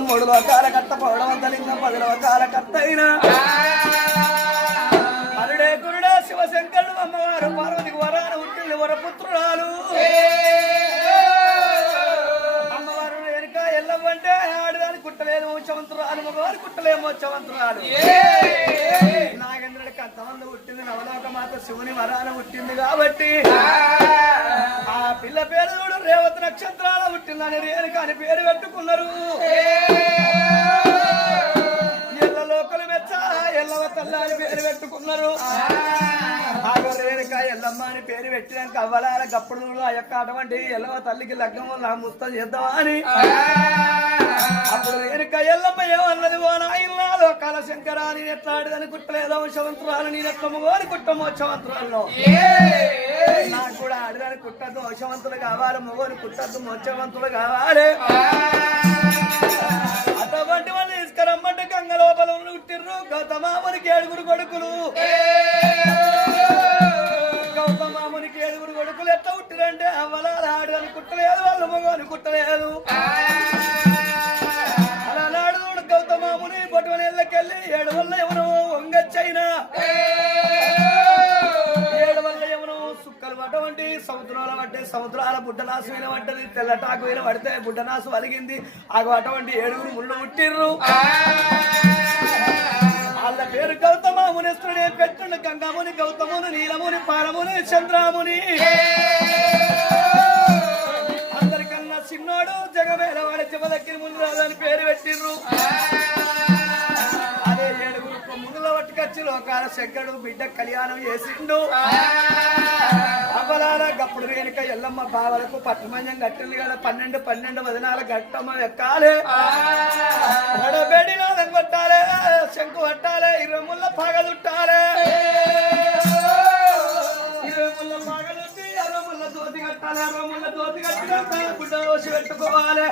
లింగం 3 లోకాల కట్ట పౌడవంత లింగం 10 లోకాల కట్ట అయినా అరుడే గురుడే శివశంకరుడు అమ్మవారు పార్వతికి వరాన ఉంటుంది వరపుత్రురాలు అమ్మవారు వెనుక ఎల్లవంటే ఆడదానికి కుట్టలేదు మోక్షవంతురాలు మగవారు కుట్టలేదు మోక్షవంతురాలు నాగేంద్రుడికి అంతమంది పుట్టింది నవలోక మాత శివుని వరాన పుట్టింది కాబట్టి ఆ పిల్ల పేరు చూడు రేవతి నక్షత్రాల పుట్టిందని రేణుక అని పేరు పెట్టుకున్నారు ఎల్ల లోకలు మెచ్చ ఎల్లవ తల్ల అని పేరు పెట్టుకున్నారు రేణుక ఎల్లమ్మ అని పేరు పెట్టినాక అవ్వలాల గప్పుడు ఆ యొక్క అటువంటి ఎల్లవ తల్లికి లగ్గం వల్ల ముస్త చేద్దామా అని అప్పుడు రేణుక ఎల్లమ్మ ఏమన్నది ఓ నాయన లోకాల శంకరా నేను ఎట్లా ఆడదని కుట్టలేదు వంశవంతురాలు నేను ఎట్లా మగవాని కుట్టము వంశవంతురాలను నాకు కూడా ఆడదాని కుట్టద్దు వంశవంతులు కావాలి మగవాని కుట్టద్దు మోక్షవంతులు కావాలి అటువంటి వాళ్ళు తీసుకురమ్మంటే గంగ లోపల పుట్టిర్రు గౌతమామునికి 7 కొడుకులు గౌతమామునికి 7 కొడుకులు ఎట్లా పుట్టిరంటే అవ్వలాల ఆడదాని కుట్టలేదు వాళ్ళు మగవాని కుట్టలేదు అలా నాడు గౌతమాముని బొట్టువనెళ్ళకెళ్ళి 7 వల్ల ఎవరు వంగచ్చైనా 7 వల్ల ఎవరు సుక్కలు పట్టవంటి సముద్రాల పట్టే సముద్రాల బుడ్డనాసు మీద పడ్డది తెల్లటాకు మీద పడితే బుడ్డనాసు వలిగింది అటువంటి 7 ముళ్ళు పుట్టిర్రు వాళ్ళ పేరు గౌతమామునిస్తుడే పెట్టుండు గంగాముని గౌతముని నీలముని పారముని చంద్రాముని అందరికన్నా చిన్నోడు జగమేల వాడి చెమదక్కిన ముందు రాదని పేరు పెట్టిర్రు అదే 7 మునుల పట్టుకొచ్చి లోకాల శంకరుడు బిడ్డ కళ్యాణం చేసిండు అవ్వలాల గప్పుడు రేణుక ఎల్లమ్మ బావలకు పట్టమంజం కట్టింది కదా 12 వదనాల గట్టమ్మ ఎక్కాలి నడబెడినాదం కొట్టాలి శంకు పట్టాలి 20 ముళ్ళ పాగలుట్టాలి 20 ముళ్ళ పాగలుట్టి 60 ముళ్ళ దోతి కట్టాలి 60 ముళ్ళ దోతి కట్టిన గుడ్డ దోసి పెట్టుకోవాలి